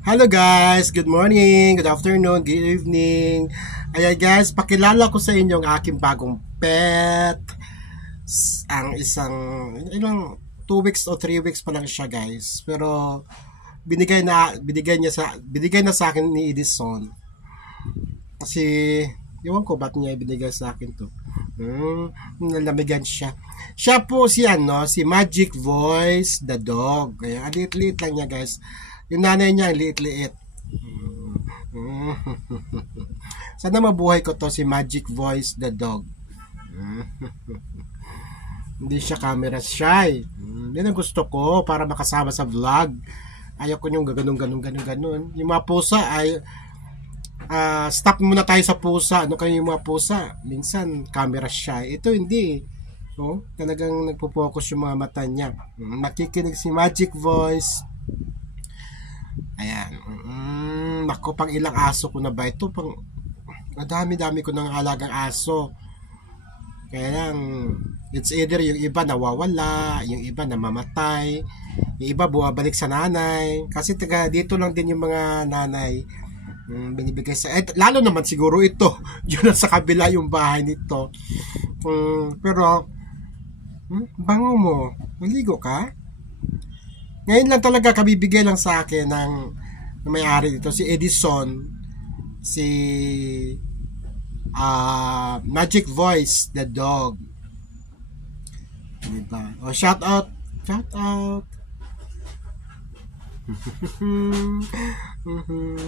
Hello guys, good morning, good afternoon, good evening. Ayan guys, pakilala ko sa inyo ang aking bagong pet. Ang isang, ilang 2 weeks o 3 weeks pa lang siya guys. Pero binigay na sa akin ni Edison. Kasi ewan ko ba't niya ibinigay sa akin to. Nalamigan siya. Siya po si Magic Voice the dog. Ayan, ang liit-liit lang niya guys. Yung nanay niya, ang liit-liit. Mm. Sana mabuhay ko to si Magic Voice the dog. Hindi siya camera shy. Yan ang gusto ko para makasama sa vlog. Ayaw ko yung ganun. Yung mga pusa ay stop muna tayo sa pusa. Ano kayo yung mga pusa? Minsan camera shy. Ito hindi. Oh, talagang nagpo-focus yung mga mata niya. Nakikinig si Magic Voice. Ayan. Nako, pang ilang aso ko na ba ito? Madami-dami ko ng alagang aso. Kaya lang, it's either yung iba nawawala, yung iba namamatay, yung iba bumabalik sa nanay. Kasi taga dito lang din yung mga nanay binibigay sa... lalo naman siguro ito. Yun sa kabila yung bahay nito. Pero, bango mo. Maligo ka? Ngayon lang talaga kabibigay lang sa akin ng may-ari dito, si Edison, si Magic Voice the dog. Diba? O, shout out.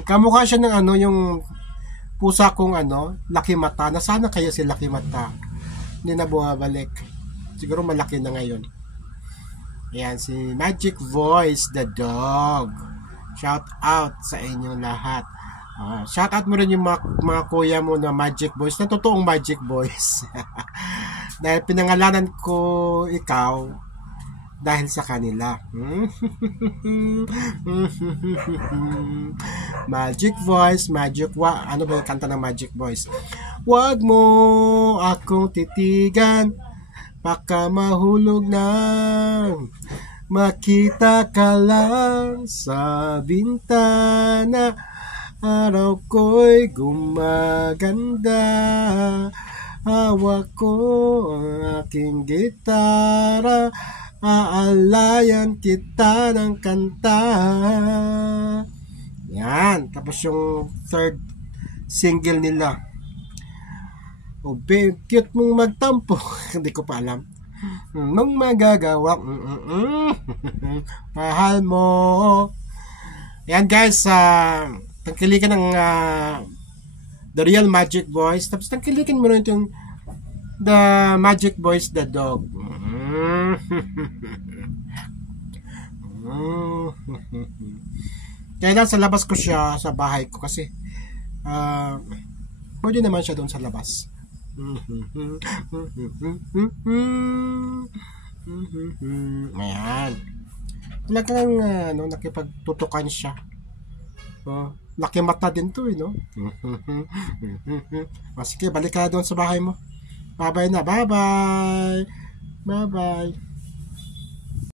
Kamukha siya ng yung pusa kong Lucky Mata. Nasana kaya si Lucky Mata? Hindi na bumabalik. Siguro malaki na ngayon. Ayan, si Magic Voice the dog. Shout out sa inyong lahat. Shout out mo rin yung mga kuya mo na Magic Boys, na totoong Magic Boys. Dahil pinangalanan ko ikaw dahil sa kanila. Magic Voice, ano ba yung kanta ng Magic Voice? Wag mo akong titigan, baka mahulog na. Makita ka lang sa bintana, araw ko'y gumaganda. Hawak ko ang aking gitara, aalayan kita ng kanta. Yan. Tapos yung third single nila, oh babe, cute mong magtampo. Hindi ko pa alam. Nung magagawa, mahal mo. Ayan guys, tangkilikan ng The Real Magic Voice. Tapos tangkilikan mo rin yung The Magic Voice the dog. Kaya lang sa labas ko siya, sa bahay ko kasi pwede naman siya doon sa labas. Ayan. Talagang nakipagtutukan siya. Laki mata din to no? Sige, balik ka doon sa bahay mo. Bye bye na, bye bye.